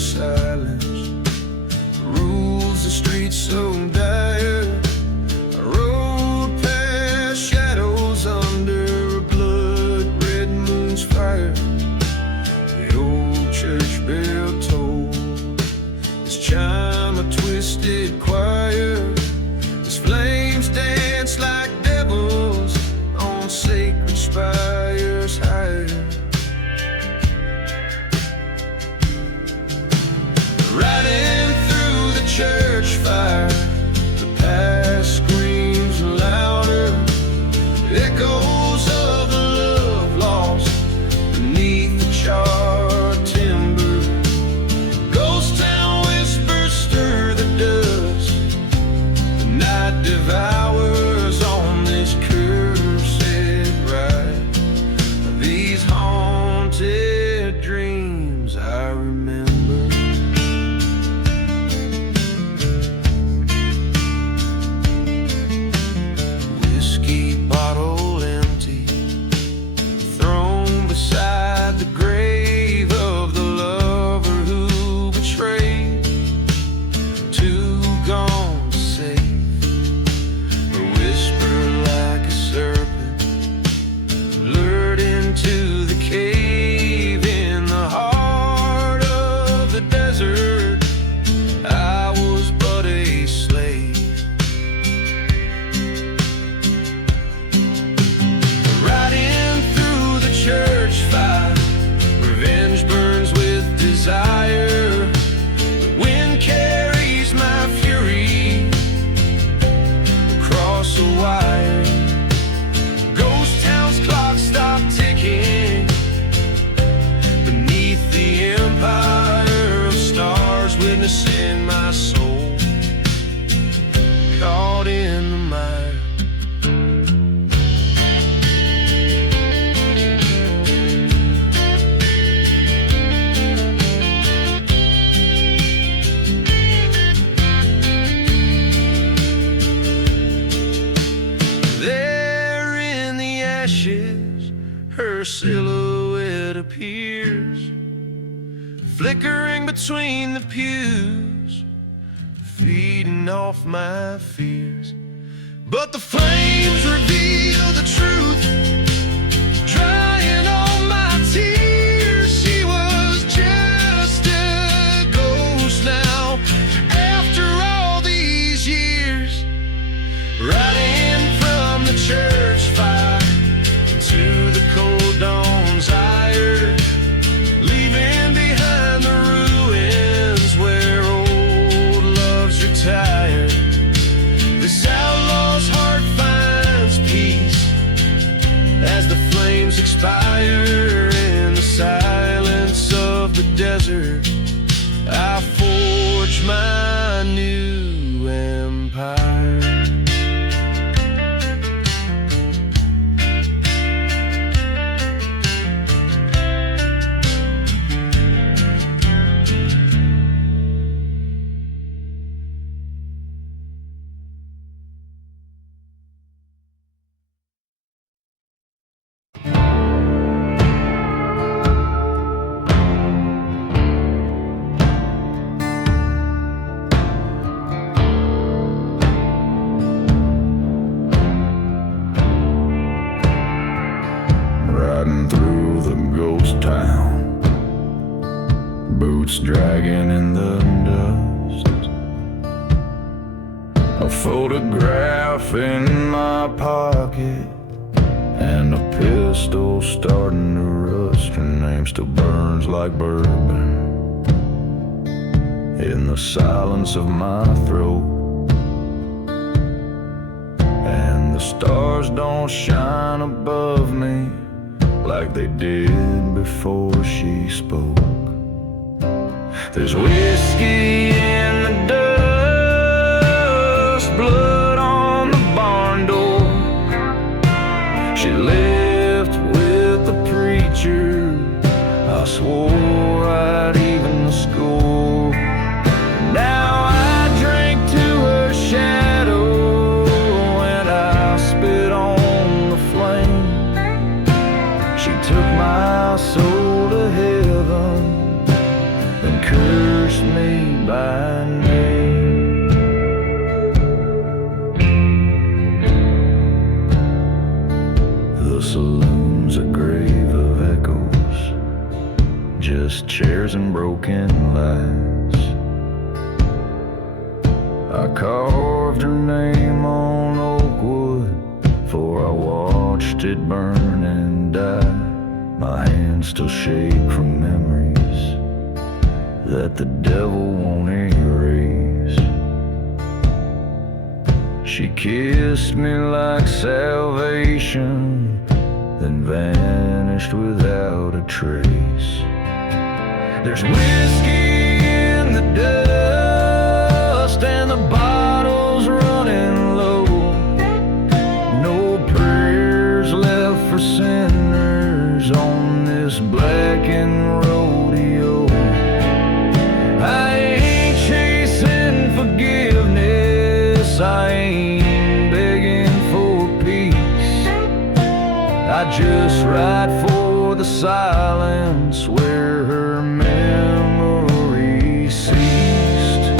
silence rules the streets so dire. I rode past shadows under a blood-red moon's fire. The old church bell tolled this chime a twisted choir. As flames dance like devils on sacred spires higher. Riding through the church fire, the past screams louder. Echoes of the love lost beneath the charred timber. Ghost town whispers stir the dust. The night devours on this cursed ride. These haunted dreams I remember. Whiskey bottle empty, thrown beside the grave of the lover who betrayed. Two gone safe, a whisper like a serpent lured into the cave in the heart of the desert. I was but a slave. Riding through the church fire, revenge burns with desire. The wind carries my fury across a wire. Ghost town's clock stopped ticking beneath the empire of stars, witnessing my soul caught in the mire. There in the ashes, her silhouette appears, flickering between the pews, feeding off my fears. But the flames reveal the truth, drying all my tears. She was just a ghost now, after all these years. Riding from the church fire into the cold dawn's ire, leaving behind the ruins where old love's retired. This outlaw's heart finds peace as the flames expire. In the silence of the desert, I forge my new empire. Riding through the ghost town, boots dragging in the dust, a photograph in my pocket, and a pistol starting to rust. Her name still burns like bourbon in the silence of my throat. And the stars don't shine above me like they did before she spoke. There's whiskey in the dust, blood on the barn door. She left with the preacher, I swore I'd even the score. Now I drink to her shadow and I spit on the flame. She took my soul to heaven and cursed me by name. The saloon's a grave of echoes, just chairs and broken lights. I carved her name on oak wood, for I watched it burn and die. My hands still shake from memories that the devil won't erase. She kissed me like salvation, then vanished without a trace. There's whiskey in the dust and the bottles running low. No prayers left for sinners on this blackened rodeo. I ain't chasing forgiveness, I ain't begging for peace. I just ride for the silence where her memory ceased.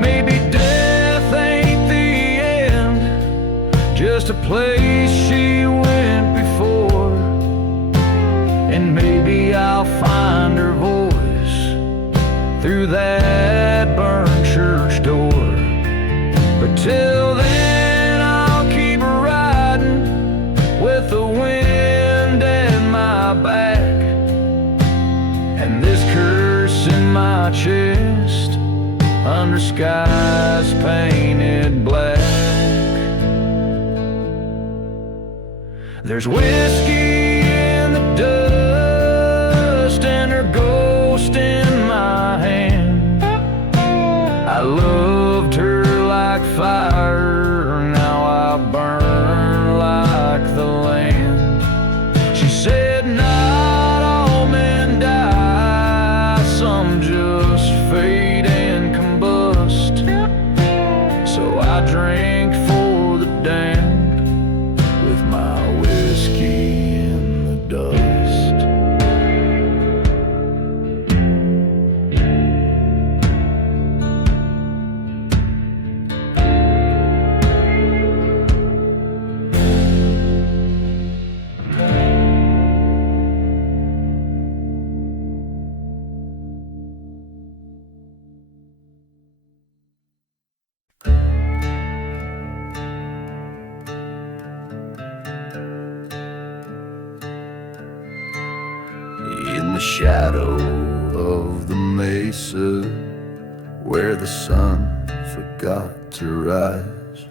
Maybe death ain't the end, just a place she went before. And maybe I'll find her voice through that burned church door. But till then I'll keep riding with the wind at my back and this curse in my chest under skies painted black. There's whiskey in the dust and her ghost in my hand. I loved her like fire, now I burn like the land. She said not all men die, some just fade and combust. So I drank for the damned with my whiskey in the dust. In the shadow of the mesa, where the sun forgot to rise,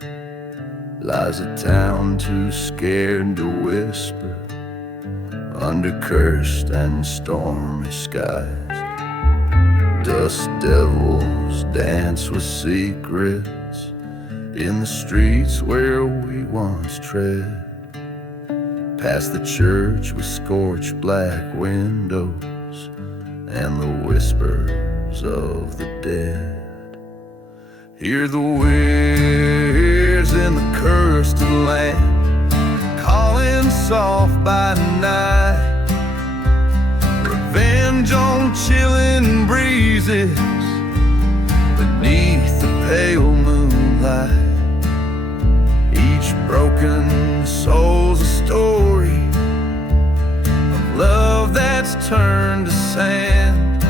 lies a town too scared to whisper under cursed and stormy skies. Dust devils dance with secrets in the streets where we once tread. Past the church with scorched black windows and the whispers of the dead. Hear the winds in the cursed land calling soft by night. Revenge on chilling breezes beneath the pale moonlight. Each broken soul's a story of love that's turned to sand,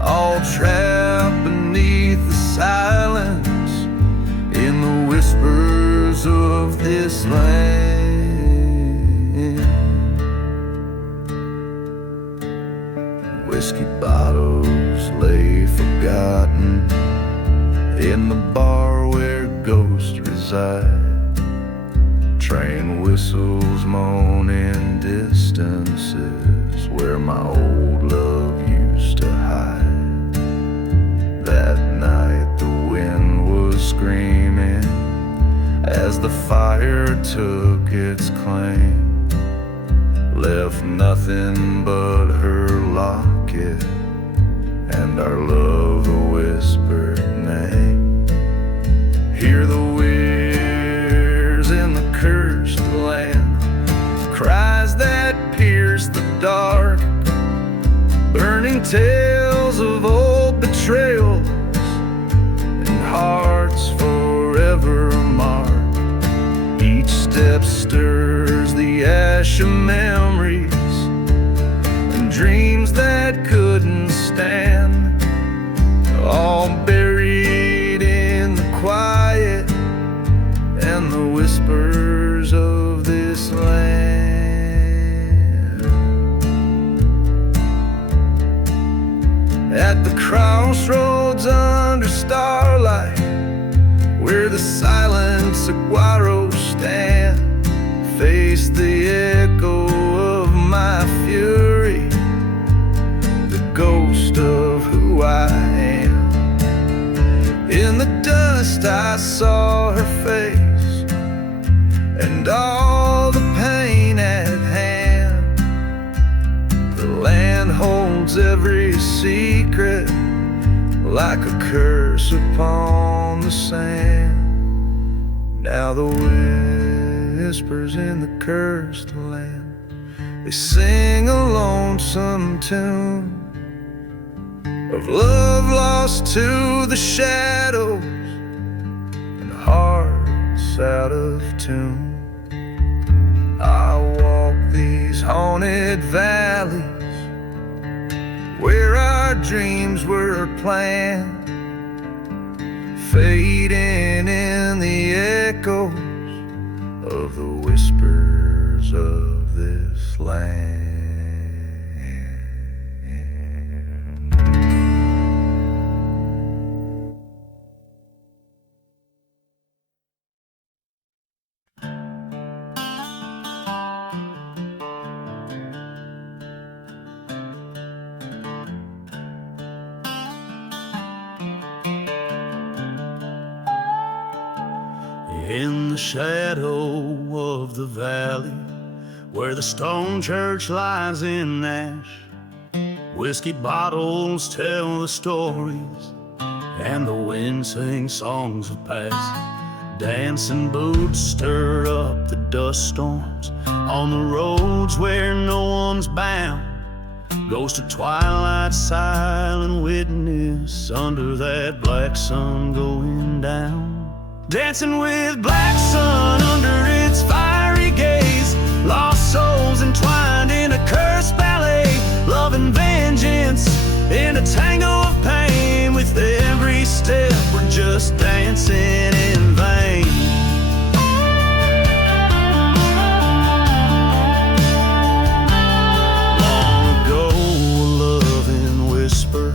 all trapped beneath the silence in the whispers of this land. Whiskey bottles lay forgotten in the bar where ghosts reside. Train whistles moan in distances where my old love used to hide. That night the wind was screaming as the fire took its claim, left nothing but her locket and our love a whispered name. Hear the weirs in the cursed land, cries that pierce the dark, burning turning tales of old betrayals and hearts forever marked. Each step stirs the ash of memories and dreams that couldn't stand, all buried in the quiet and the whispers of this land. At the crossroads under starlight, where the silent saguaros stand, face the echo of my fury, the ghost of who I am. In the dust I saw her face and all the pain at hand. The land holds every secret like a curse upon the sand. Now the whispers in the cursed land, they sing a lonesome tune of love lost to the shadows and hearts out of tune. I walk these haunted valleys where our dreams were planned, fading in the echoes of the whispers of this land. In the shadow of the valley, where the stone church lies in ash, whiskey bottles tell the stories, and the wind sings songs of past. Dancing boots stir up the dust storms on the roads where no one's bound. Goes to twilight, silent witness under that black sun going down. Dancing with black sun under its fiery gaze, lost souls entwined in a cursed ballet, love and vengeance in a tango of pain. With every step we're just dancing in vain. Long ago a loving whisper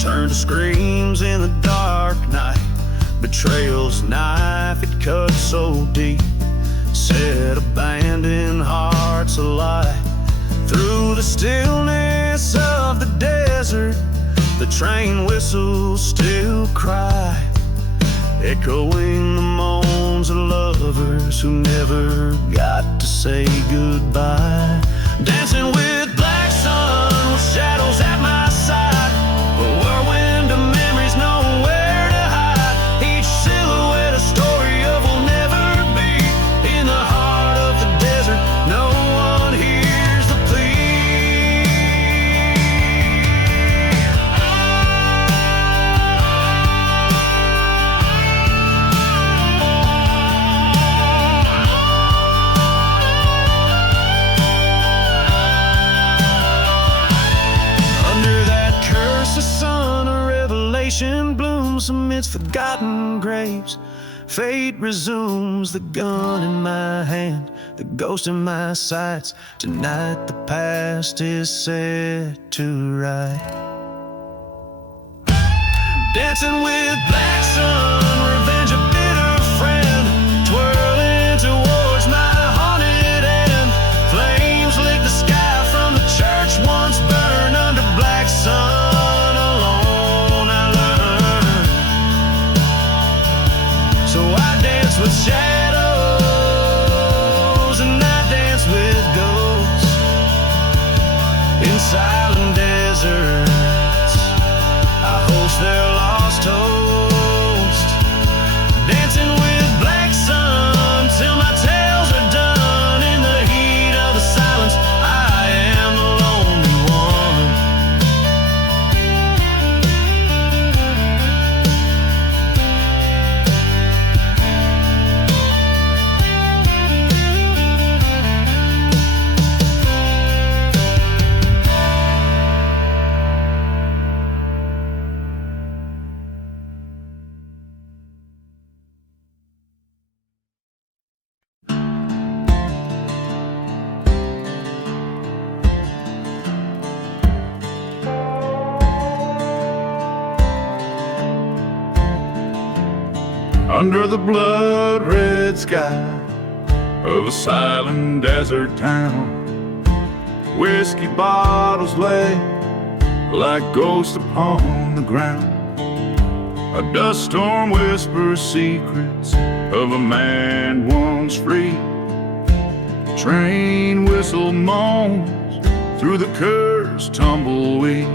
turned to screams in the dark night. Betrayal's knife, it cut so deep, set abandoned hearts alight. Through the stillness of the desert, the train whistles still cry, echoing the moans of lovers who never got to say goodbye. Dancing with black sun, with shadows at my side, a whirlwind of memories nowhere to hide. Each silhouette a story of will never be. In the heart of the desert, no one hears the plea. Under that curse, the sun, a revelation blooms amidst forgotten graves. Fate resumes, the gun in my hand, the ghost in my sights. Tonight the past is set to right. Dancing with black sun, revenge a bitter friend, twirling towards my haunted end. Flames lick the sky from the church once burned under black sun. Alone I learned, so I dance with shadows and I dance with ghosts in silent deserts. I host their lost toast. Dancing with black sun till my tales are done. In the heat of the silence, I am the lonely one. under the blood-red sky of a silent desert town. Whiskey bottles lay like ghosts upon the ground. A dust storm whispers secrets of a man once free. Train whistle moans through the cursed tumbleweed.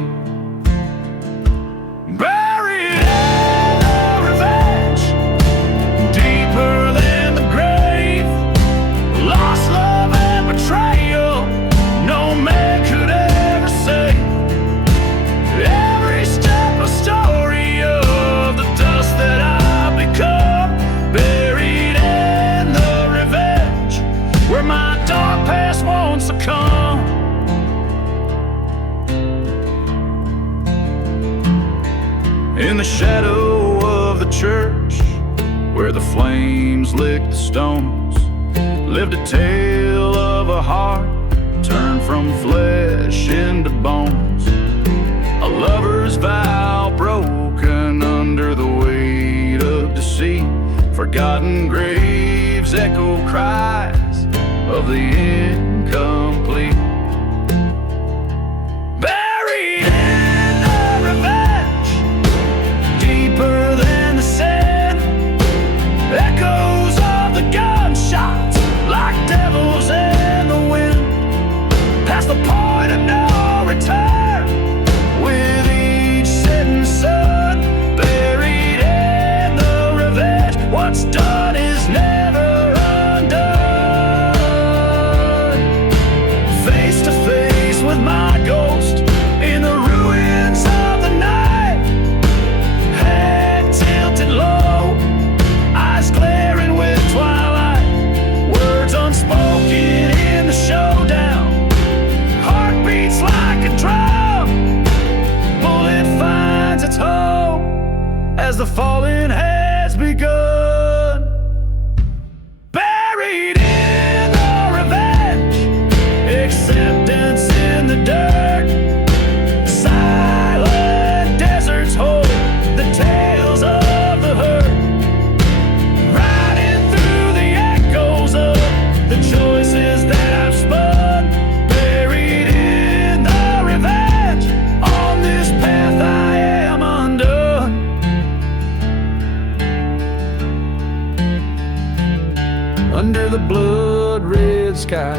Buried in the revenge, deeper than the grave. Lost love and betrayal, no man could ever say. Every step a story of the dust that I've become. Buried in the revenge, where my dark past won't succumb. In the shadow of the church, where the flames licked the stones, lived a tale of a heart turned from flesh into bones. A lover's vow broken under the weight of deceit. Forgotten graves echo cries of the incomplete. Buried in the revenge, deeper than the sand. Echoes of the gunshots like devils in the wind. Past the point of no return, with each setting sun. Buried in the revenge, what's done is never undone. Face to face with my ghost in the ruins of the night. Head tilted low, eyes glaring with twilight. Words unspoken in the showdown. Heart beats like a drum. Bullet finds its home as the falling has begun. Buried in the revenge, acceptance in the dirt. Silent deserts hold the tales of the hurt. Riding through the echoes of the choices that I've spun. Buried in the revenge, on this path I am undone. Under the blood-red sky,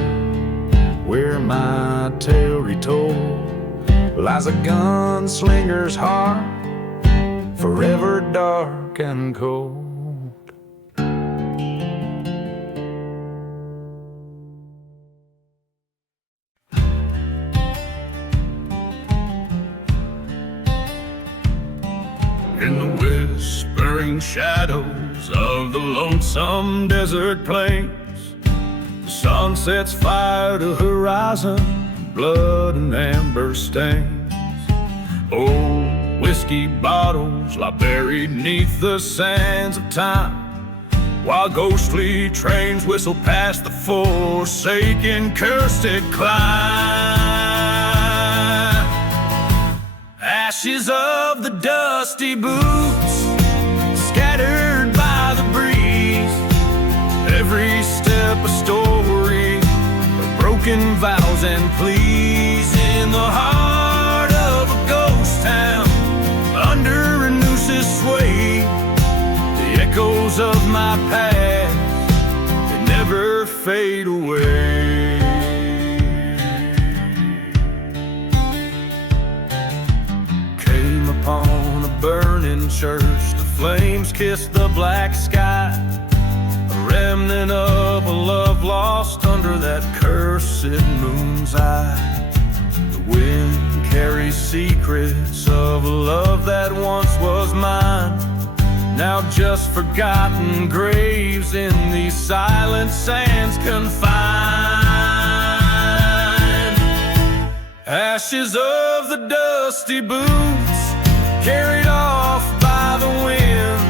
where my tale retold, lies a gunslinger's heart, forever dark and cold. In the whispering shadows of the lonesome desert plains, the sun sets fire to horizon, blood and amber stains. Old whiskey bottles lie buried neath the sands of time, while ghostly trains whistle past the forsaken cursed climb. Ashes of the dusty boots scattered by the breeze, every step a story of broken vows and pleas. In the heart of a ghost town, under a noose's sway, the echoes of my past, they never fade away. Came upon a burning church, the flames kissed the black sky, a remnant of a love lost under that cursed moon's eye. The wind carries secrets of a love that once was mine, now just forgotten graves in these silent sands confined. Ashes of the dusty boots carried off by the wind,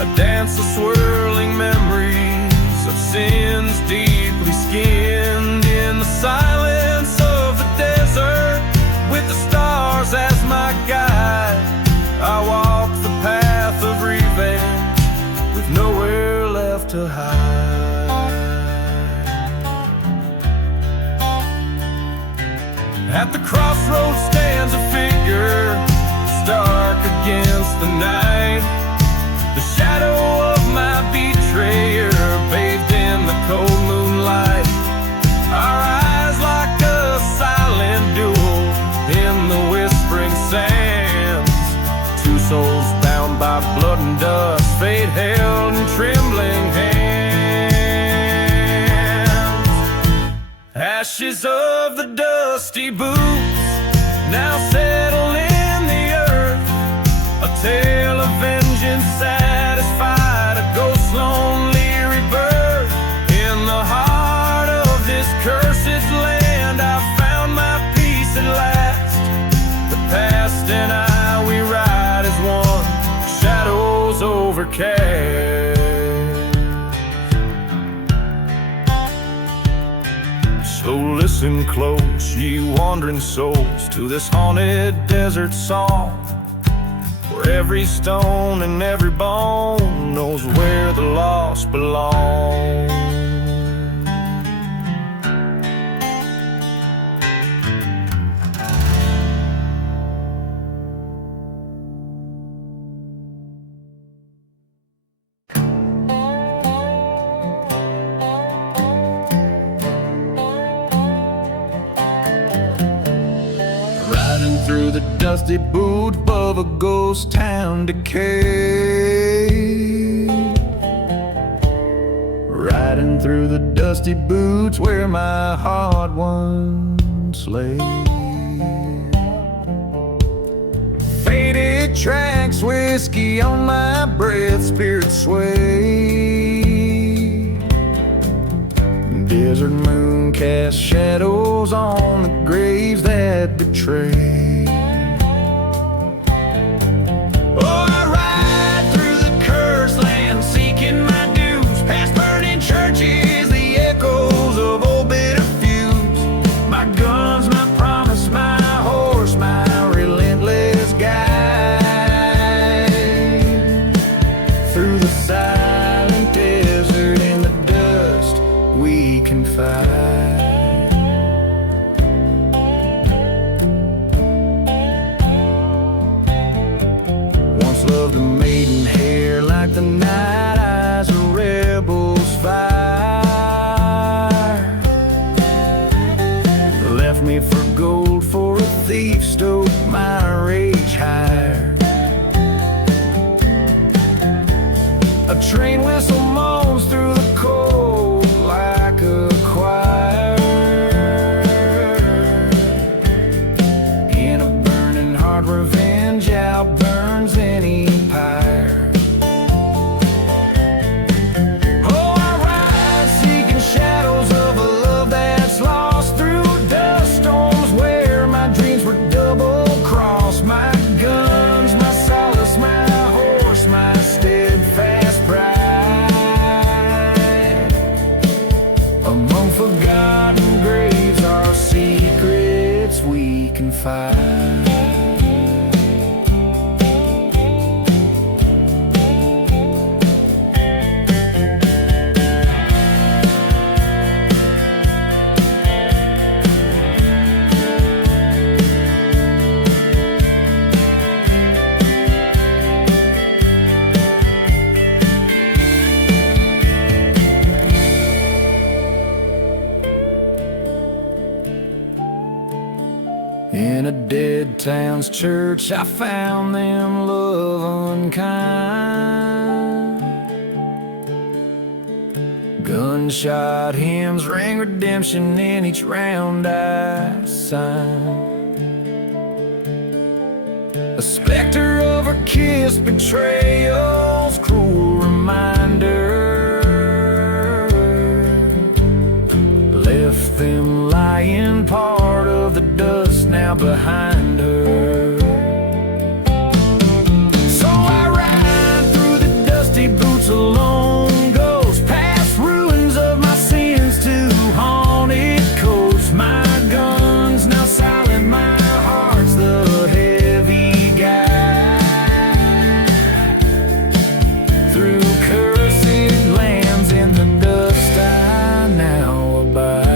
a dance of swirling memories of sins deeply skinned. In the silence of the desert, with the stars as my guide, I walk the path of revenge, with crossroads stands a figure, stark against the night. The shadow of my betrayer, bathed in the cold moonlight. Our eyes like a silent duel in the whispering sands. Two souls bound by blood and dust, fate held in trembling hands. Ashes of the dusty boots now settle in the earth. A tale of vengeance satisfied, a ghost lonely rebirth. In the heart of this cursed land, I found my peace at last. The past and I, we ride as one, shadows overcast. So listen close, ye wandering souls, to this haunted desert song, where every stone and every bone knows where the lost belong. Riding through the dusty boot of a ghost town decay. Riding through the dusty boots where my heart once lay. Faded tracks, whiskey on my breath, spirit sway. Desert moon cast shadows on the graves that betray. Oh, I ride through the cursed land, seeking my dues, past burning churches, the echoes of old bitter feuds. My guns, my promise, my horse, my relentless guide. Through the silent desert, in the dust, we confide. Loved a maiden hair like the night eyes a rebel's fire. Left me for gold, for a thief stoked my rage higher. A train whistle moans through the cold like a choir. In a burning heart revenge outburns any empire. Oh, I ride seeking shadows of a love that's lost, through dust storms where my dreams were double crossed. My guns, my solace, my horse, my steadfast pride. Among forgotten graves, our secrets we confide. In a dead town's church, I found them love unkind. Gunshot hymns ring redemption in each round I sign. A specter of her kiss, betrayal's cruel reminder. Left them lying, part of the dust now behind her. So I ride through the dusty boots alone, goes past ruins of my sins to haunted coasts. My guns now silent, my heart's the heavy guide. Through cursed lands in the dust I now abide.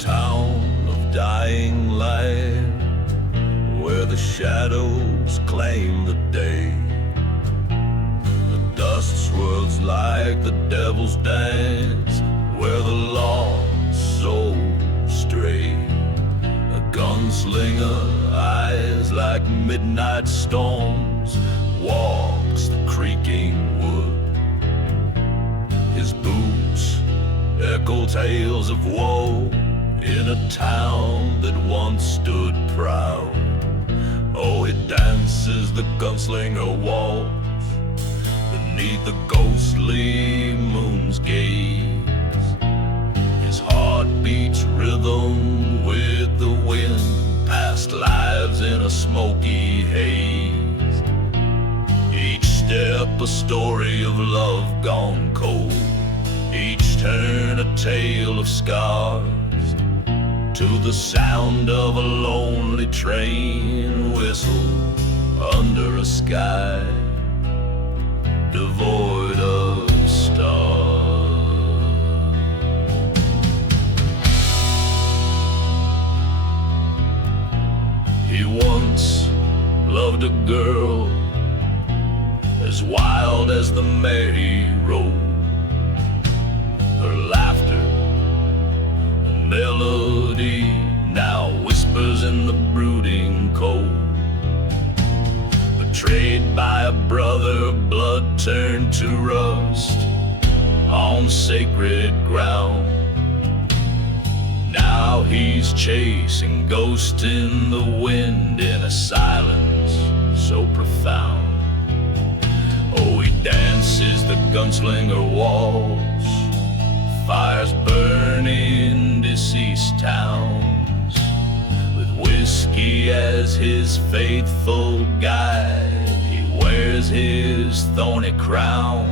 town of dying light, where the shadows claim the day. The dust swirls like the devil's dance, where the lost souls stray. A gunslinger, eyes like midnight storms, walks the creaking wood. His boots echo tales of woe in a town that once stood proud. Oh, he dances the gunslinger waltz beneath the ghostly moon's gaze. His heart beats rhythm with the wind, past lives in a smoky haze. Each step a story of love gone cold, each turn a tale of scars, to the sound of a lonely train whistle under a sky devoid of stars. He once loved a girl as wild as the merry road. Her laughter, a melody, now whispers in the brooding cold. Betrayed by a brother, blood turned to rust on sacred ground. Now he's chasing ghosts in the wind in a silence so profound. Oh, he dances the gunslinger waltz, fires burn in deceased towns, with whiskey as his faithful guide. He wears his thorny crown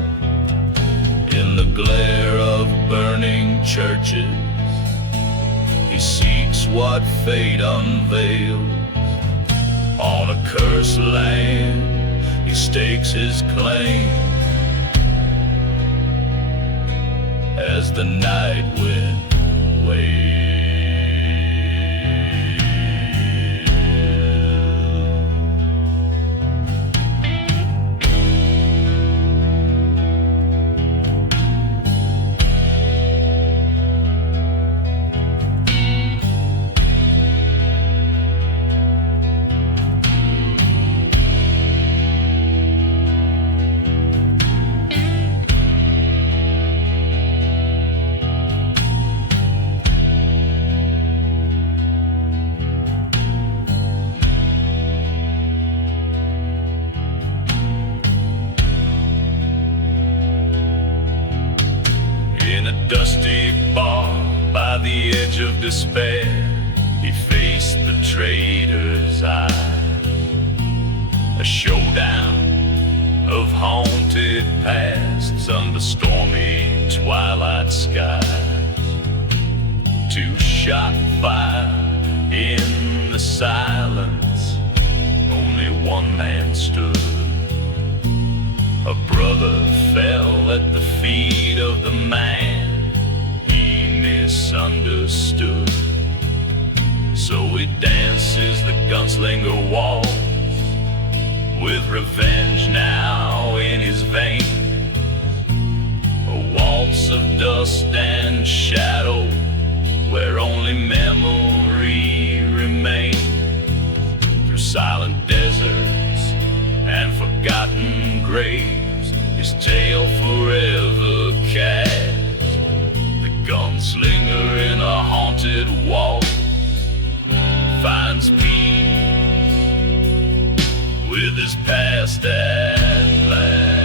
in the glare of burning churches. He seeks what fate unveils. On a cursed land he stakes his claim as the night wind waves. Dusty bar by the edge of despair, he faced the traitor's eye. A showdown of haunted pasts under stormy twilight skies. Two shot fire in the silence, only one man stood. A brother fell at the feet of the man misunderstood. So he dances the gunslinger waltz, with revenge now in his veins. A waltz of dust and shadow, where only memory remains. Through silent deserts and forgotten graves, his tale forever cast. Gunslinger in a haunted waltz finds peace with his past at last.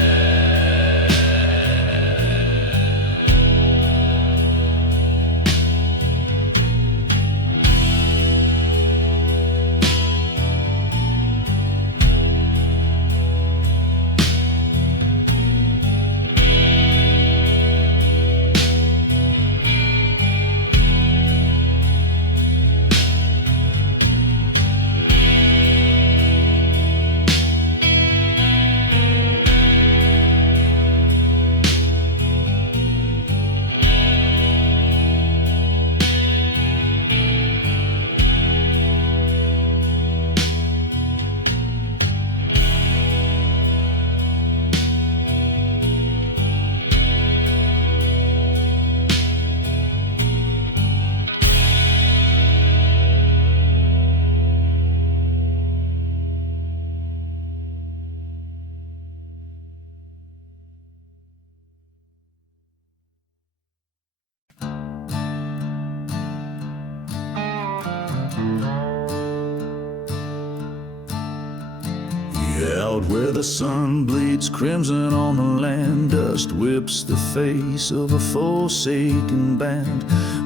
Out where the sun bleeds crimson on the land, dust whips the face of a forsaken band.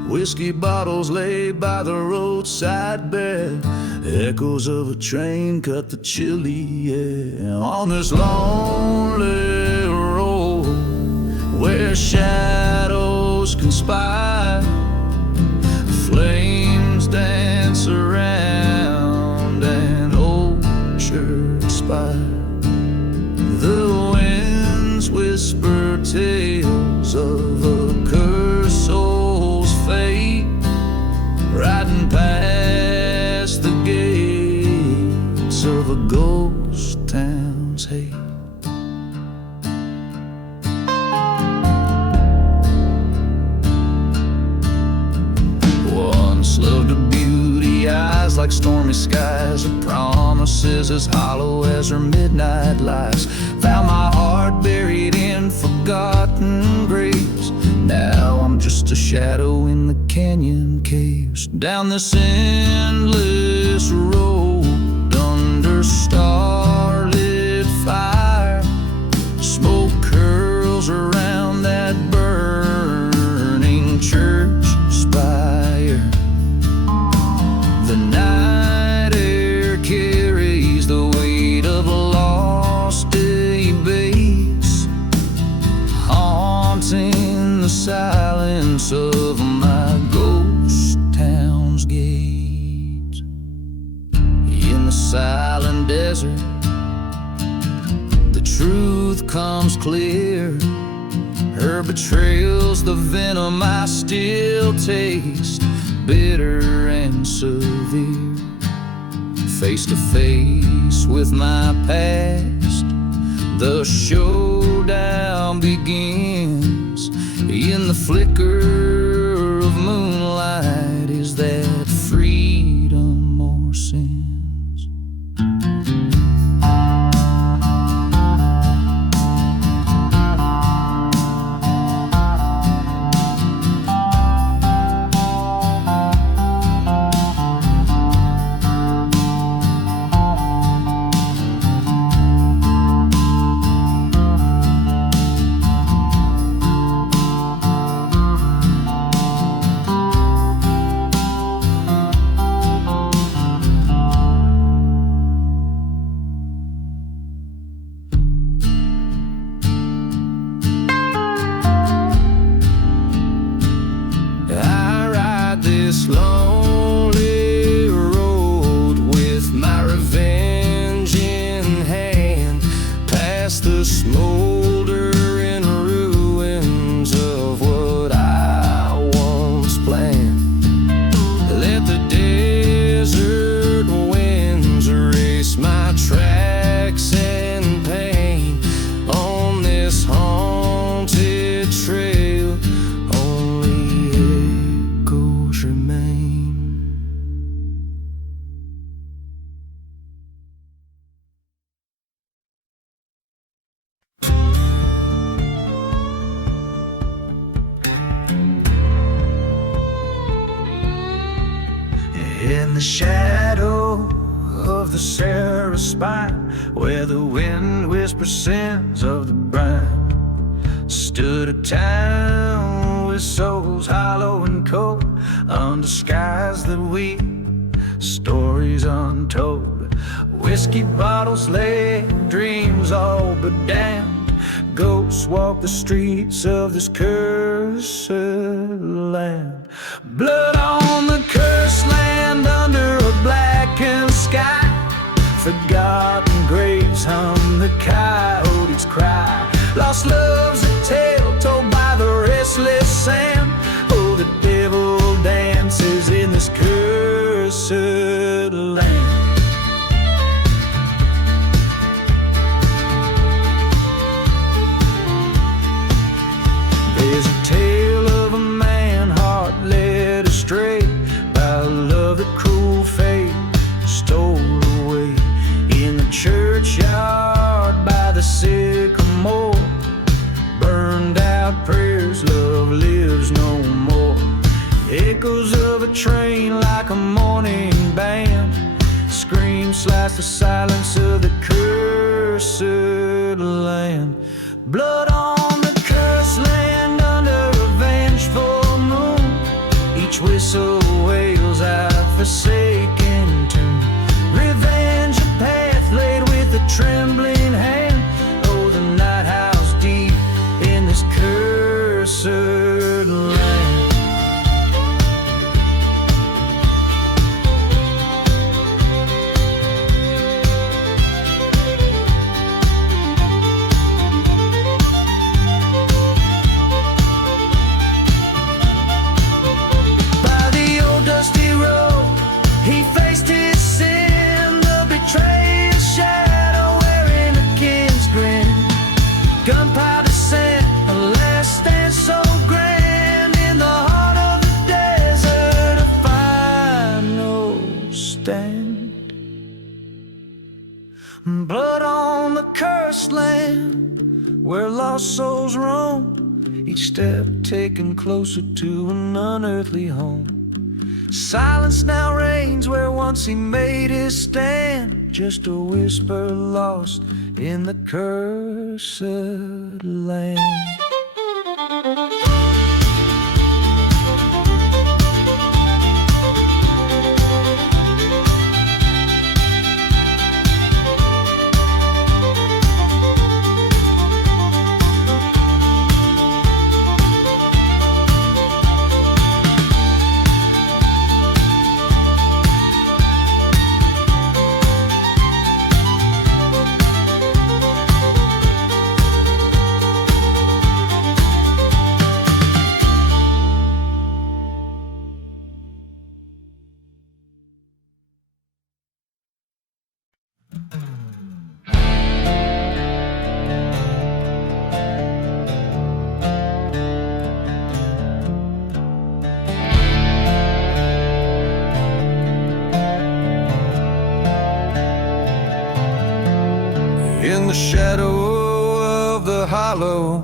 Whiskey bottles lay by the roadside bed, echoes of a train cut the chilly air. On this lonely road where shadows conspire, flames dance around an old church spire. The winds whisper tales of a cursed soul's fate, riding past the gates of a ghost town's hate. Once loved a beauty, eyes like stormy skies, her promises as hollow as her midnight lies. Found my heart buried in forgotten graves. Now I'm just a shadow in the canyon caves. Down this endless road under starlit fire, smoke curls around that burning church spire. The night air carries the weight of a lost day base, haunting the silence of my ghost town's gates. In the silent desert, the truth comes clear. Her betrayal's the venom I still taste, bitter and severe. Face to face with my past, the showdown begins. In the flicker of moonlight, is that freedom or sins? This lonely road with my revenge in hand, past the smoldering ruins of what I once planned. Let the desert winds erase my tracks and pain on this haunted trail. In the shadow of the Sarah spine, where the wind whispers sins of the brine, stood a town with souls hollow and cold, under skies that weep stories untold. Whiskey bottles lay, dreams all but damned. Ghosts walk the streets of this cursed land. Blood on the cursed land under a blackened sky. Forgotten graves hum the coyote's cry. Lost love's a tale told by the restless sand. Oh, the devil dances in this cursed land. There's a tale of a man heart led astray by love that cruel fate stole away. In the churchyard by the sycamore, burned out prayers, love lives no more. Echoes of a train like a morning band, scream slice the silence of the cursed land. Blood on the cursed land under a vengeful moon. Each whistle wails out forsaken tune. Revenge a path laid with a trembling hand. Oh, the night house deep in this cursed land. Gunpowder scent, a last stand so grand. In the heart of the desert, a final stand. Blood on the cursed land, where lost souls roam, each step taken closer to an unearthly home. Silence now reigns where once he made his stand, just a whisper lost in the cursed land. In the shadow of the hollow,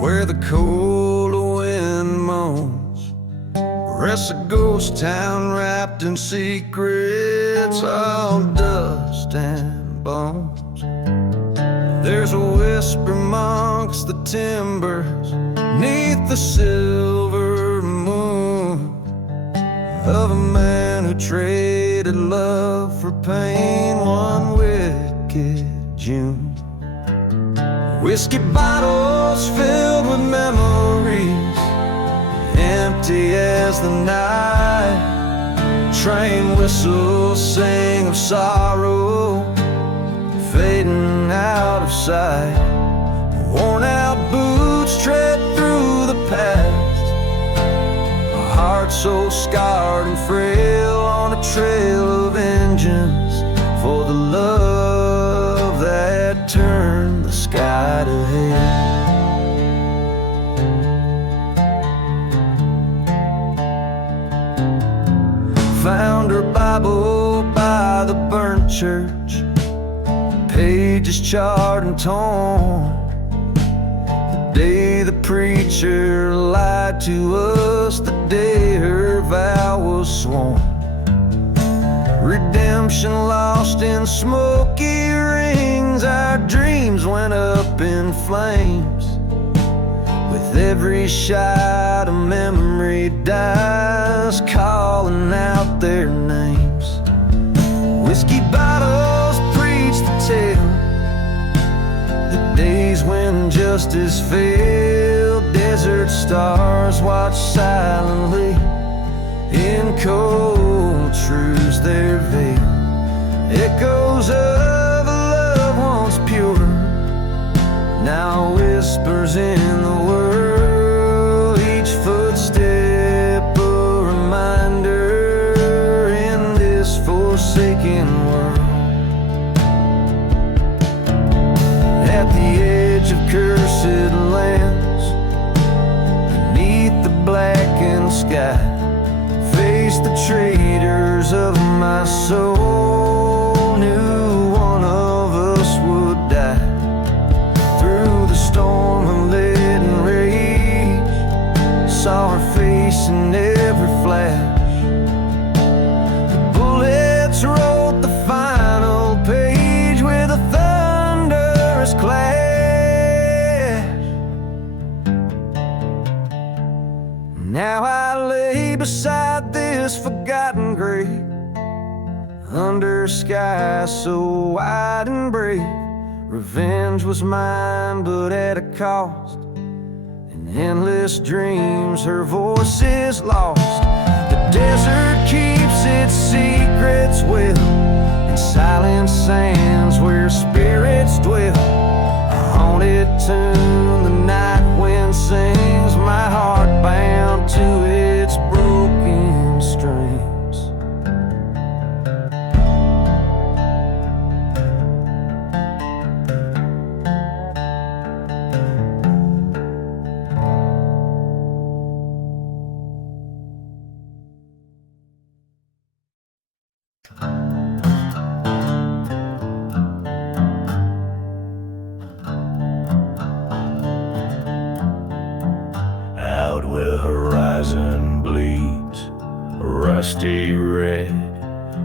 where the cold wind moans, rests a ghost town wrapped in secrets, all dust and bones. There's a whisper amongst the timbers, neath the silver moon, of a man who traded love for pain one wicked June. Whiskey bottles filled with memories, empty as the night. Train whistles sing of sorrow, fading out of sight. Worn out boots tread through the past, a heart so scarred and frail, on a trail of vengeance for the love that turned the sky to hell. Found her Bible by the burnt church, pages charred and torn. The day the preacher lied to us, the day her vow was sworn. Redemption lost in smoky rings, our dreams went up in flames. With every shot a memory dies, calling out their names. Whiskey bottles preach the tale, the days when justice failed. Desert stars watch silently in cold truths their veil. Echoes of a love once pure now whispers in the world. Each footstep a reminder in this forsaken world. At the edge of cursed lands, beneath the blackened sky, face the traitors of my soul. Knew one of us would die. Through the storm of lead and rage, saw her face in every flash. The bullets wrote the this forgotten grave, under a sky so wide and brave. Revenge was mine, but at a cost. In endless dreams, her voice is lost. The desert keeps its secrets well, in silent sands where spirits dwell. A haunted tune the night wind sings, my heart bound to its broken strings. Out where horizon bleeds rusty red,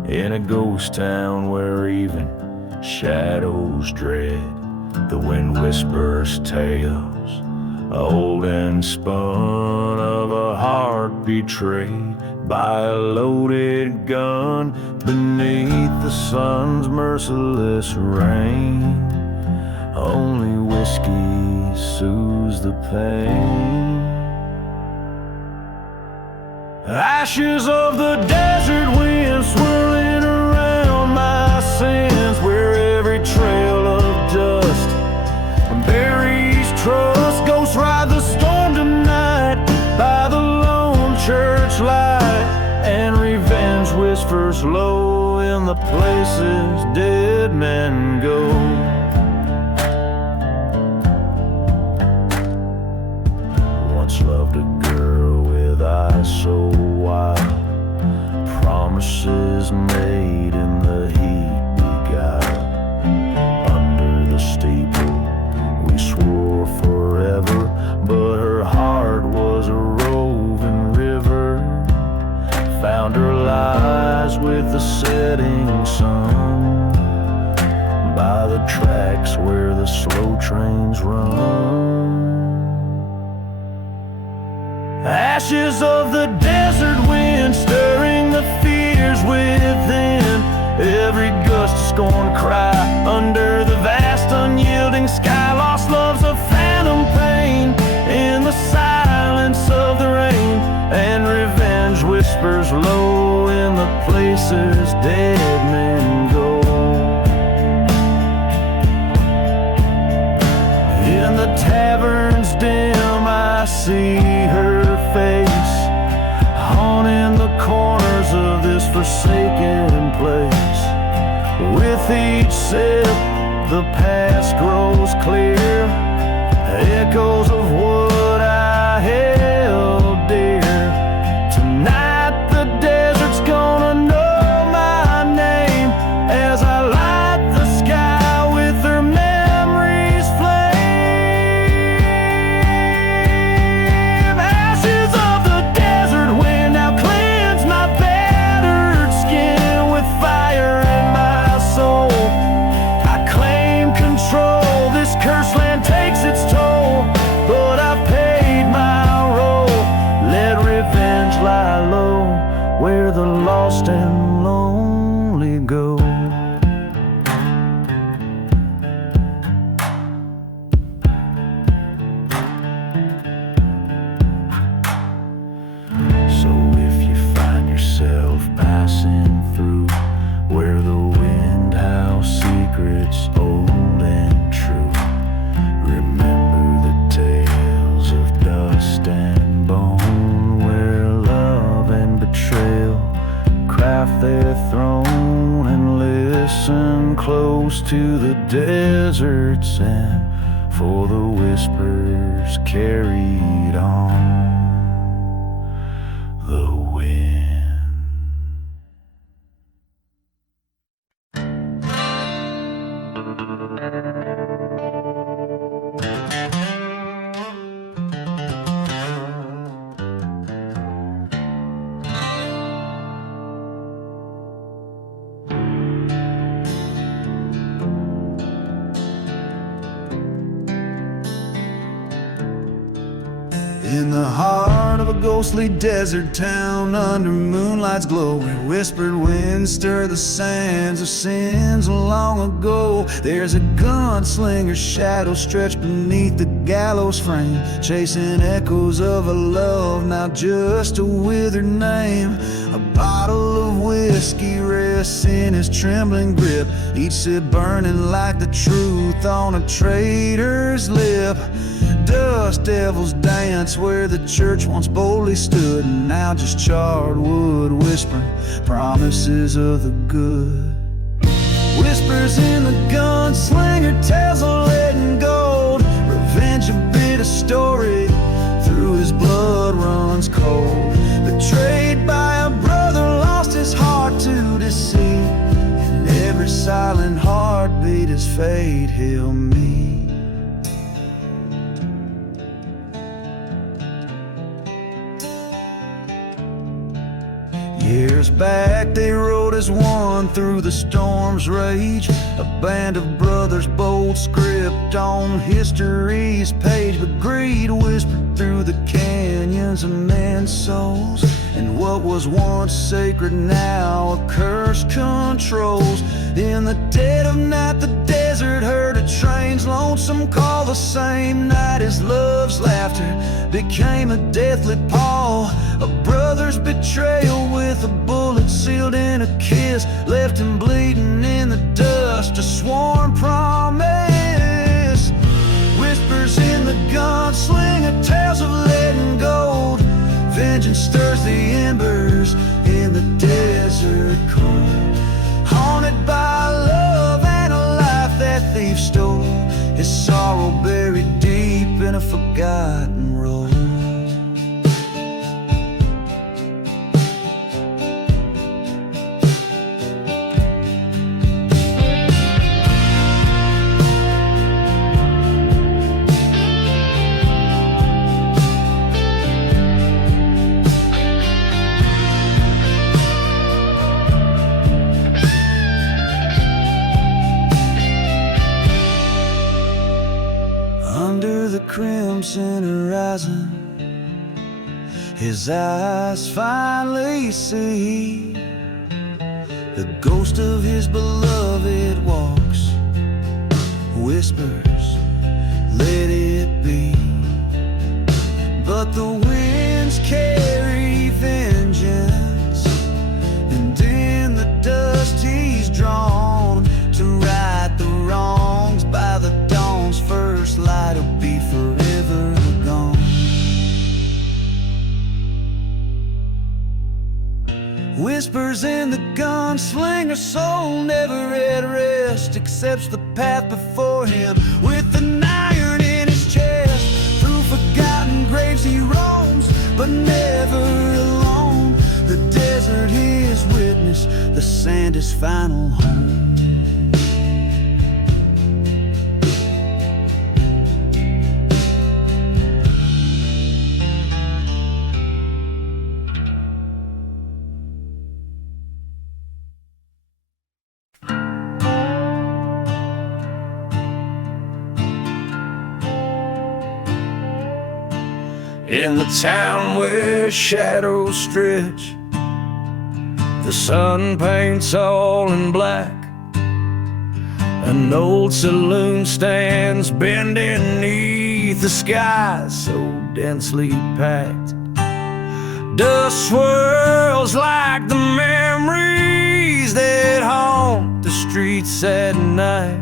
in a ghost town where even shadows dread. The wind whispers tales, old and spun, of a heart betrayed by a loaded gun beneath the sun's merciless rain. Only whiskey soothes the pain. Ashes of the desert wind swirling around my sins, where every trail of dust buries trust. Ghosts ride the storm tonight by the lone church light, and revenge whispers low in the places dead men go. Once loved a girl with eyes so wild, promises made in the heat beguiled. Under the steeple we swore forever, but her heart was a roving river. Found her lies with the setting sun, by the tracks where the slow trains run. Ashes of the desert wind stirring the fears within, every gust of scorn cry under the vast unyielding sky. Lost love's a phantom pain in the silence of the rain, and revenge whispers low in the places dead men go. In the tavern's dim I see her face, haunting the corners of this forsaken place. With each sip the past grows clear, echoes of what I held dear. Tonight the desert's gonna know my name, as I light the sky with her memories flame. Ashes of the desert wind now cleanse my battered skin with fire in my soul. I claim control, this cursed land takes its toll, but I've paid my role. Let revenge lie low where the lost and lonely go. So if you find yourself passing through where the wind howls secrets old and true, remember the tales of dust and bone, where love and betrayal craft their throne. And listen close to the desert's end, for the whispers carried on the wind. In the heart of a ghostly desert town under moonlight's glow, where whispered winds stir the sands of sins of long ago. There's a gunslinger's shadow stretched beneath the gallows frame, chasing echoes of a love now just a withered name. A bottle of whiskey rests in his trembling grip, each sip burning like the truth on a traitor's lip. Dust devils dance where the church once boldly stood, and now just charred wood whispering promises of the good. Whispers in the gunslinger tells of lead and gold, revenge a bitter story through his blood runs cold. Betrayed by a brother, lost his heart to deceit, and every silent heartbeat is fate he'll meet. Years back they rode as one through the storm's rage, a band of brothers, bold script on history's page. But greed whispered through the canyons of men's souls, and what was once sacred now a curse controls. In the dead of night the desert heard a train's lonesome call. The same night his love's laughter became a deathly pall. A brother's betrayal with a bullet sealed in a kiss left him bleeding in the dust, a sworn promise. Whispers in the gunslinger tales of lead and gold, vengeance stirs the embers in the desert cold. Haunted by love and a life that thief stole, his sorrow buried deep in a forgotten road. Crimson horizon, his eyes finally see the ghost of his beloved walks, whispers, let it be. But the winds carry vengeance, and in the dust he's drawn to right the wrongs. By the dawn's first light he'll be forever gone. Whispers in the gunslinger's soul, never at rest, accepts the path before him with an iron in his chest. Through forgotten graves he roams, but never alone. The desert his witness, the sand his final home. In the town where shadows stretch, the sun paints all in black. An old saloon stands bending beneath the sky so densely packed. Dust swirls like the memories that haunt the streets at night.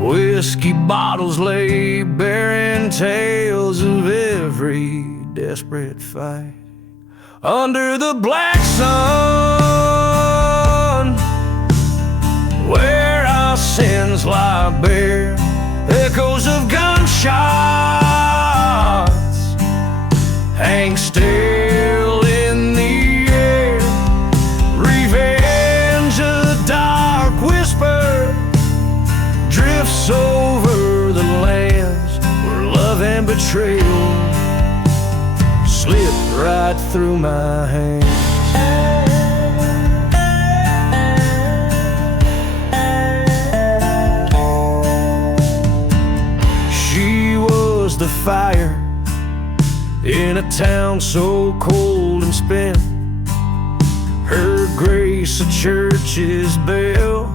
Whiskey bottles lay bearing tales of every desperate fight. Under the black sun, where our sins lie bare, echoes of gunshots hang still in the air. Revenge, a dark whisper, drifts over the lands where love and betrayal slip right through my hands. She was the fire in a town so cold and spent. Heard grace, a church's bell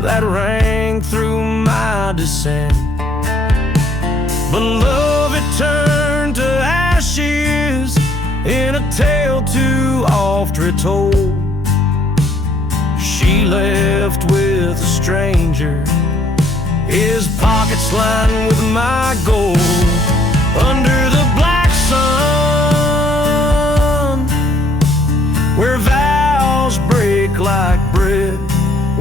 that rang through my descent. But love, it turned to ashes in a tale too oft retold. She left with a stranger, his pockets lined with my gold. Under the black sun, where vows break like bread,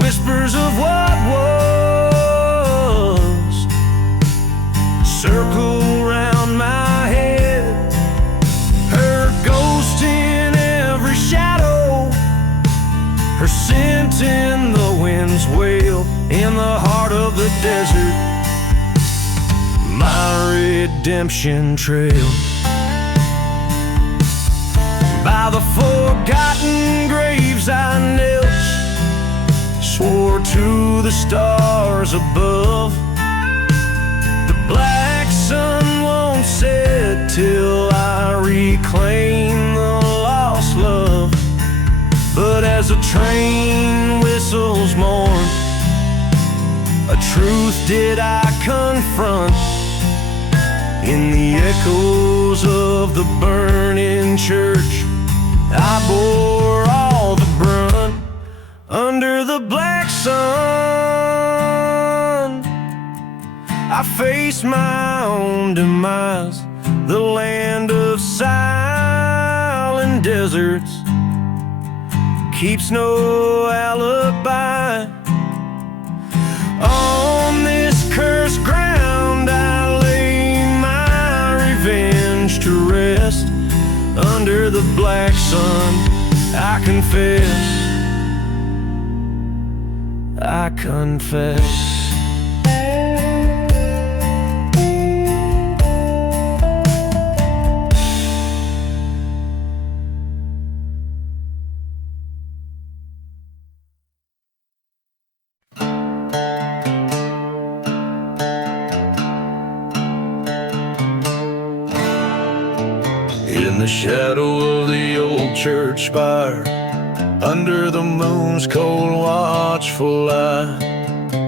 whispers of what was circle round my head. Her ghost in every shadow, her scent in the wind's wail, in the heart of the desert, my redemption trail. By the forgotten graves I knelt, swore to the stars above, the black sun won't set till I reclaim the lost love. But as a train whistles morn, a truth did I confront. In the echoes of the burning church, I bore all the brunt. Under the black sun, I faced my own demise. The land of silent deserts keeps no alibi. On this cursed ground I lay my revenge to rest. Under the black sun, I confess, I confess. In the shadow of the old church spire, under the moon's cold watchful eye,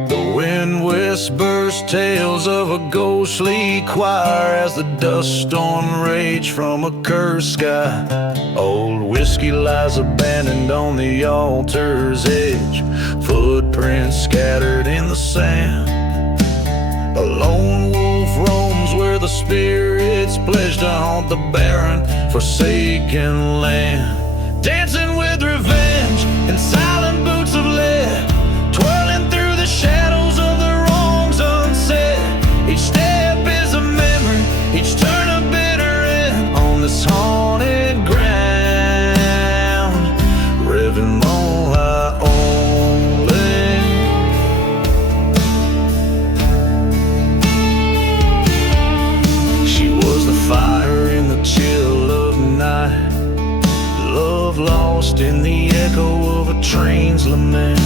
the wind whispers tales of a ghostly choir as the dust storm raged from a cursed sky. Old whiskey lies abandoned on the altar's edge, footprints scattered in the sand. A lone wolf roams where the spirits pledge to haunt the barren, forsaken land. Dancing with revenge in silent boots of lead, twirling through the shadows of the wrongs unsaid. Each step is a memory, each turn a bitter end on this haunted ground. Revving moonlight only. She was the fire in the chill of night, love lost in the echo of a train's lament,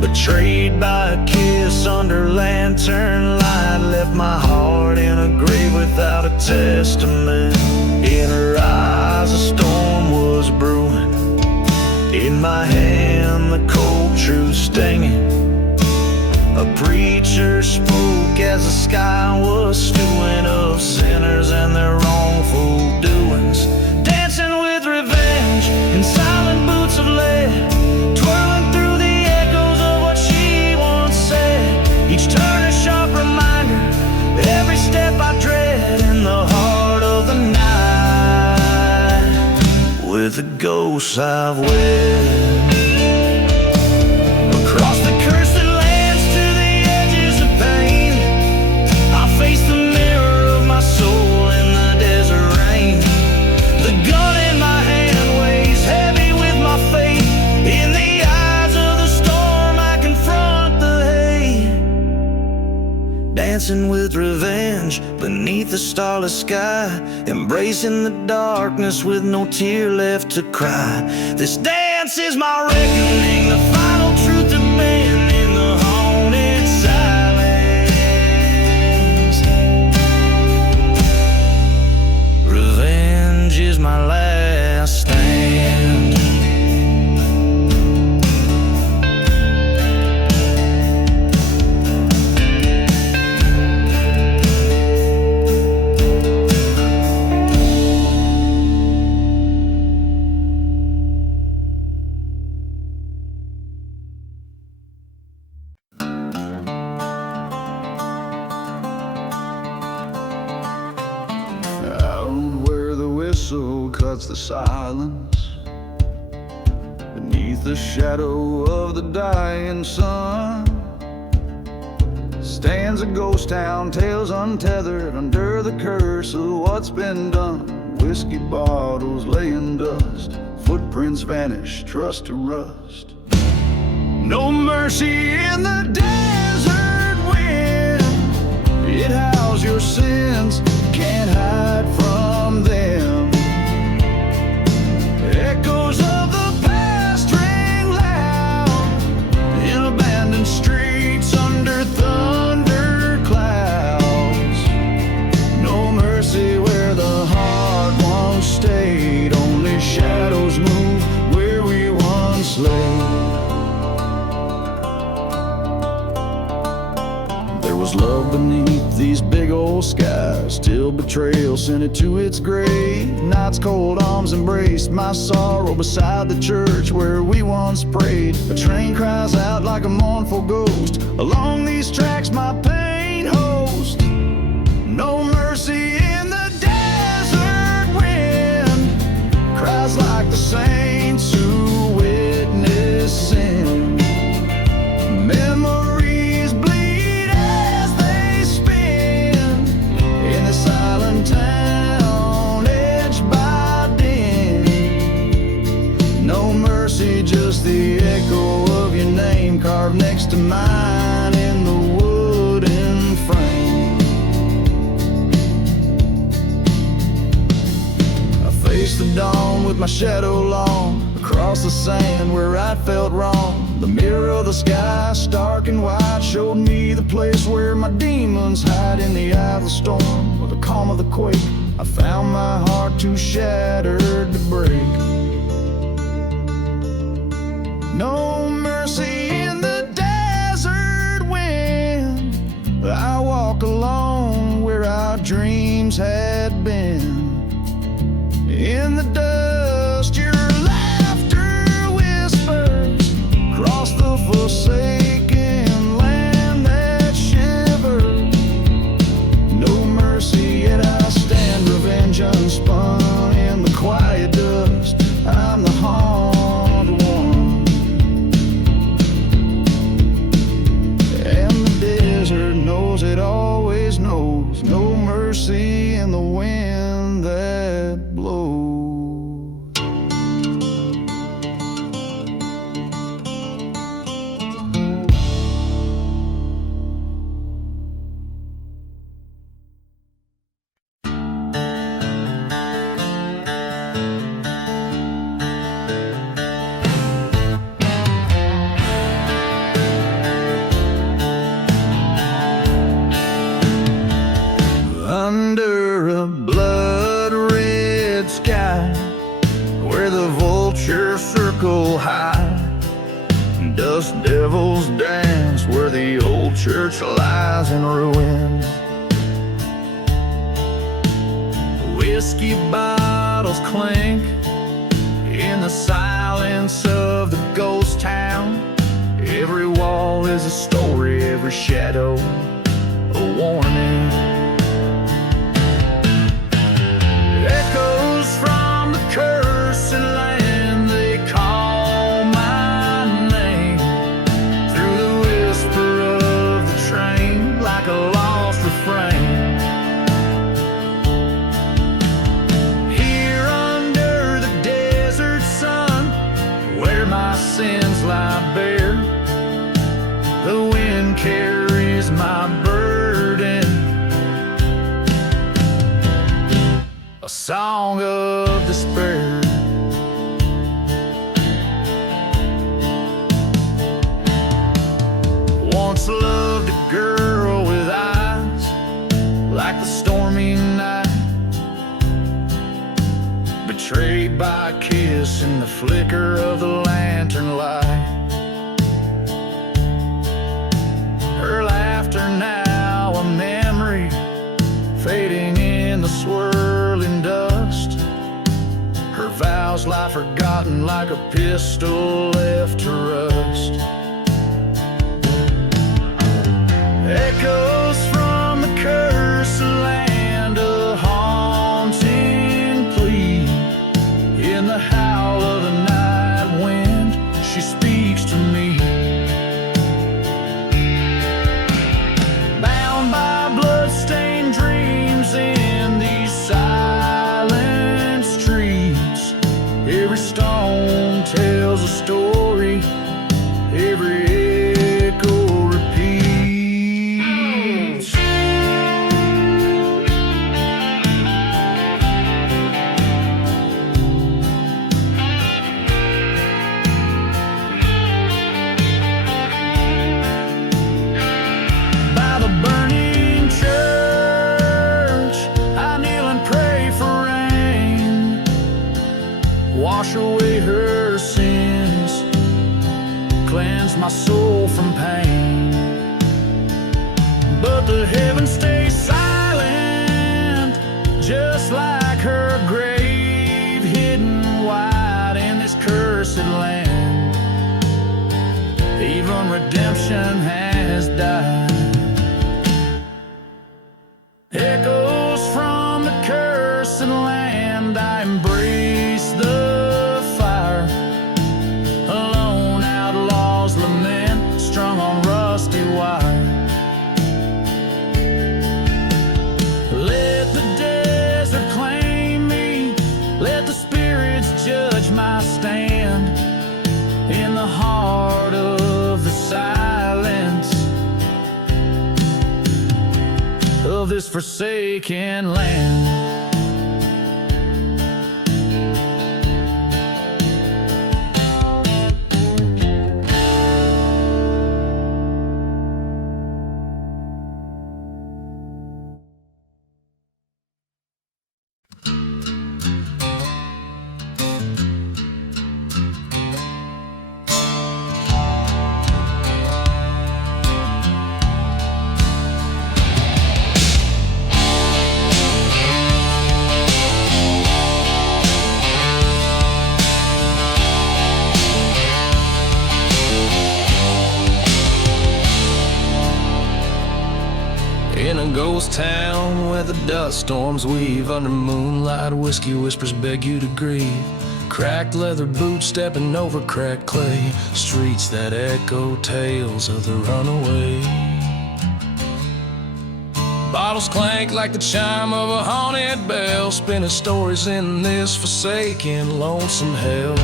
betrayed by a kiss under lantern light, left my heart in a grave without a testament. In her eyes a storm was brewing, in my hand the cold truth stinging. A preacher spoke as the sky was stewing of sinners and their wrongful doings. Dancing with revenge in silent boots of lead, twirling through the echoes of what she once said. Each turn a sharp reminder, every step I dread in the heart of the night, with the ghosts I've wed. Across the cursed lands to the edges of pain, I face the mirror of my soul in the desert rain. The gun in my hand weighs heavy with my fate. In the eyes of the storm I confront the hate. Dancing with revenge beneath the starless sky, embracing the darkness with no tear left to cry. This dance is my reckoning, the final truth to bend in the haunted silence. silence. Beneath the shadow of the dying sun stands a ghost town, tales untethered under the curse of what's been done. Whiskey bottles lay in dust, footprints vanish, trust to rust. No mercy in the desert wind. It howls your sins, can't hide from them. Echoes of the past ring loud in abandoned streets under thunder clouds. No mercy where the heart once stayed. Only shadows move where we once lay. There was love beneath these big old skies, till betrayal sent it to its grave. Night's cold arms embraced my sorrow beside the church where we once prayed. A train cries out like a mournful ghost, along these tracks my pain host. No mercy in the desert wind, cries like the saints who witness sin. Memories bleed as they spin in the silent town, edged by din. No mercy, just the echo of your name carved next to mine in the wooden frame. I faced the dawn with my shadow long, across the sand where I felt wrong. The mirror of the sky, stark and white, showed me the place where my demons hide. In the eye of the storm, or the calm of the quake, I found my heart too shattered to break. No mercy in the desert wind. I walk alone where our dreams had been. In the dust, your laughter whispers across the forsaken land that shivers. No mercy, yet I stand revenge unspun in the quiet dust. I'm the haunted one, and the desert knows it always knows. No mercy in the wind that blows. Under a blood-red sky, where the vultures circle high, dust devils dance where the old church lies in ruins. Whiskey bottles clink in the silence of the ghost town. Every wall is a story, every shadow a warning. Echoes from the cursed land, they call my name through the whisper of the train, like a lost refrain. Here under the desert sun, where my sins lie bare, the wind carries my burden, a song of despair. Once loved a girl with eyes like the stormy night, betrayed by a kiss in the flicker of the lantern light. Her laughter now a memory, fading in the swirling dust. Her vows lie forgotten like a pistol left to rust. Echoes from the cursed land, a haunting plea. song tells a story, every echo repeats. By the burning church, I kneel and pray for rain. Wash away her sins, cleanse my soul from pain. But the heavens stay silent, just like her grave, hidden wide in this cursed land. Even redemption has died. Echoes from the cursed land, I embrace the fire. Alone outlaws lament, strung on rusty wire. Let the desert claim me, let the spirits judge my stand. In the heart of the silence of this forsaken land. In a ghost town where the dust storms weave, under moonlight whiskey whispers beg you to grieve. Cracked leather boots stepping over cracked clay, streets that echo tales of the runaway. Bottles clank like the chime of a haunted bell, spinning stories in this forsaken lonesome hell.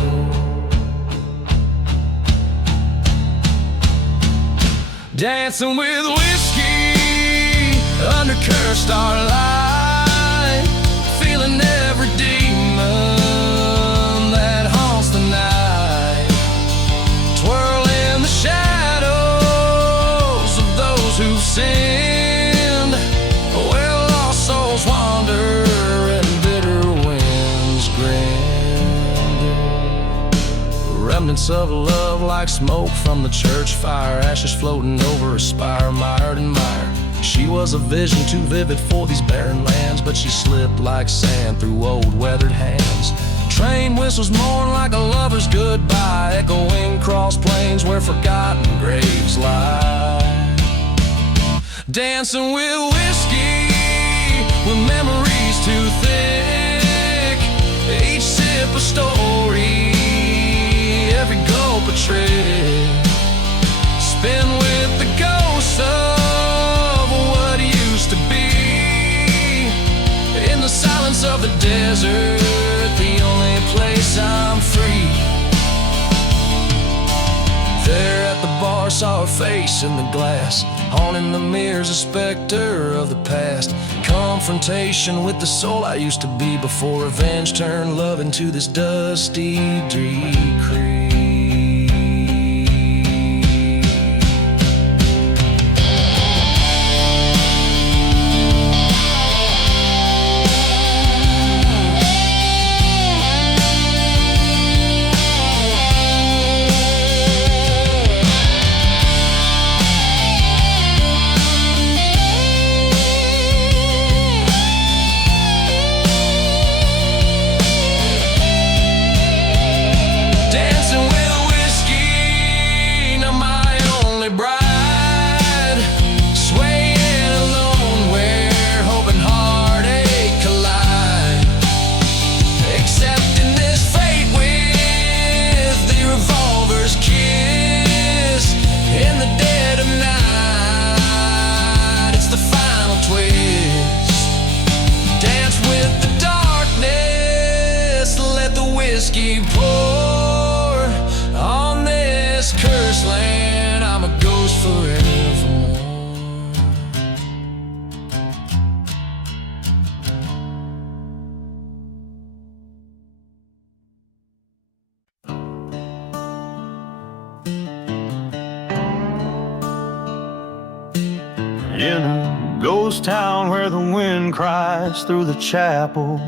Dancing with whiskey under cursed starlight, feeling every demon that haunts the night, twirling the shadows of those who've sinned, where lost souls wander and bitter winds grind. Remnants of love like smoke from the church fire, ashes floating over a spire mired in mire. She was a vision too vivid for these barren lands, but she slipped like sand through old weathered hands. Train whistles mourn like a lover's goodbye, echoing cross plains where forgotten graves lie. Dancing with whiskey, with memories too thick, each sip a story, every gulp a trick. Spin with the ghosts of what used to be, in the silence of the desert, the only place I'm free. There at the bar saw her face in the glass, haunting the mirrors, a specter of the past. Confrontation with the soul I used to be, before revenge turned love into this dusty decree. In a ghost town where the wind cries through the chapel,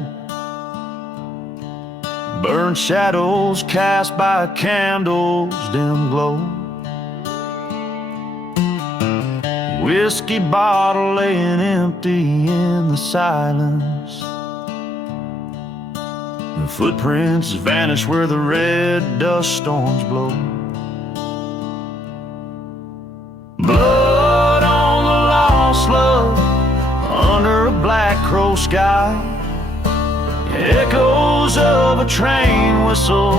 burnt shadows cast by a candle's dim glow. Whiskey bottle laying empty in the silence. The footprints vanish where the red dust storms blow. Blood on the lost love under a black crow sky. Echoes of a train whistle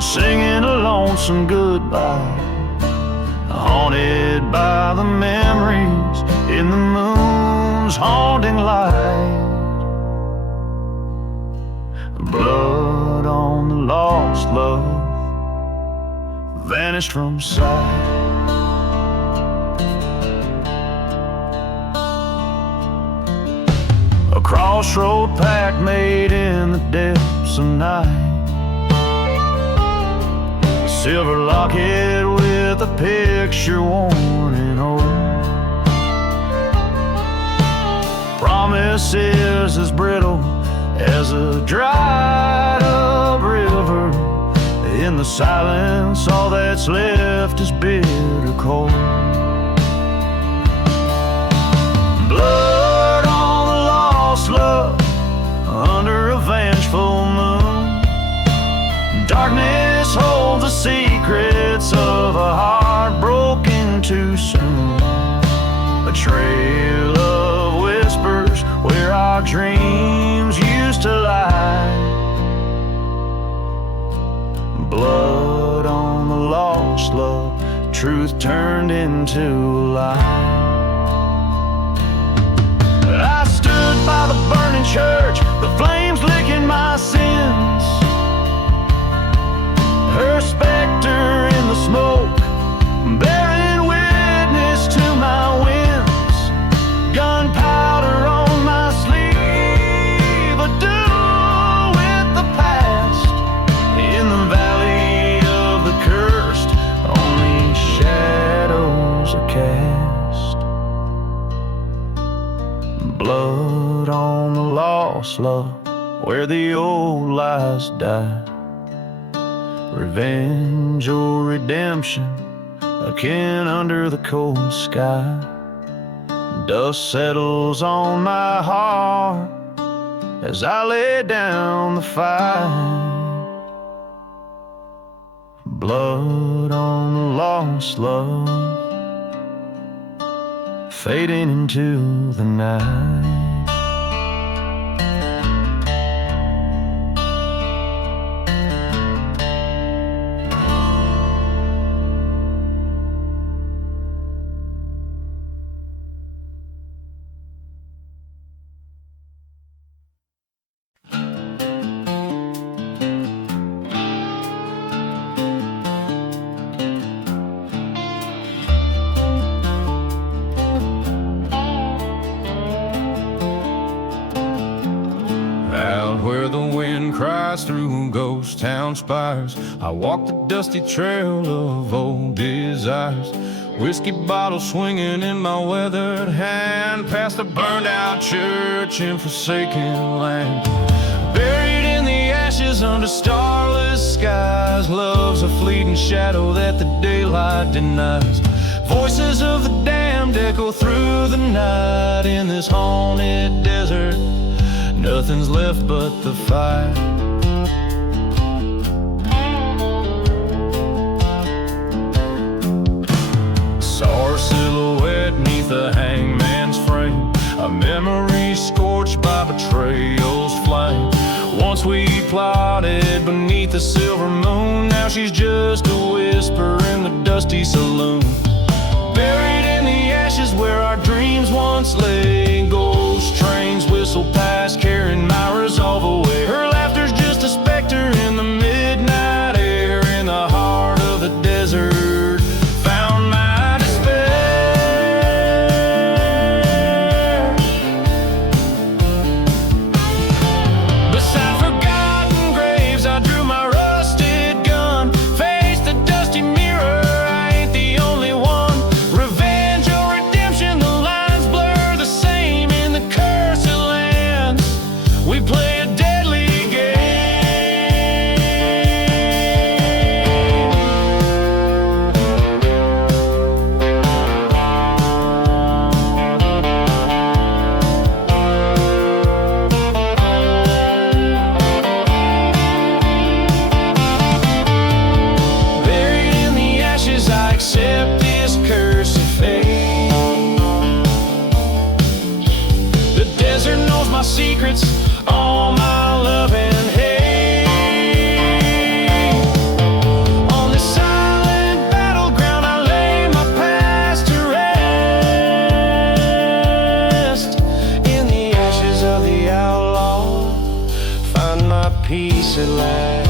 singing a lonesome goodbye. Haunted by the memories in the moon's haunting light. Blood on the lost love vanished from sight. A crossroad pact made in the depths of night. A silver locket with a picture worn and old. Promises as brittle as a dried up river. In the silence, all that's left is bitter cold. Blood on the lost love under a vengeful moon. Darkness holds the secrets of a heart broken too soon. A trail of whispers where our dreams used to lie. Blood on the lost love, truth turned into a lie. I stood by the burning church, the flames licking my sins. Her specter in the smoke, bearing witness to my wins. Gunpowder on my sleeve, a duel with the past. In the valley of the cursed, only shadows are cast. Blood on the lost love, where the old lies die. Revenge or redemption, akin under the cold sky. Dust settles on my heart as I lay down the fight. Blood on the lost love, fading into the night. Through ghost town spires, I walk the dusty trail of old desires. Whiskey bottle swinging in my weathered hand, past a burned out church in forsaken land. Buried in the ashes under starless skies, love's a fleeting shadow that the daylight denies. Voices of the damned echo through the night. In this haunted desert, nothing's left but the fire. Saw her silhouette neath the hangman's frame, a memory scorched by betrayal's flame. Once we plotted beneath the silver moon, now she's just a whisper in the dusty saloon. Buried in the ashes where our dreams once lay, ghost trains whistle past, carrying my resolve away. Her laughter's just a specter in the midnight air, in the heart of the desert. Found my despair beside forgotten graves. I drew my rusted gun, faced the dusty mirror. I ain't the only one. Revenge peace at last.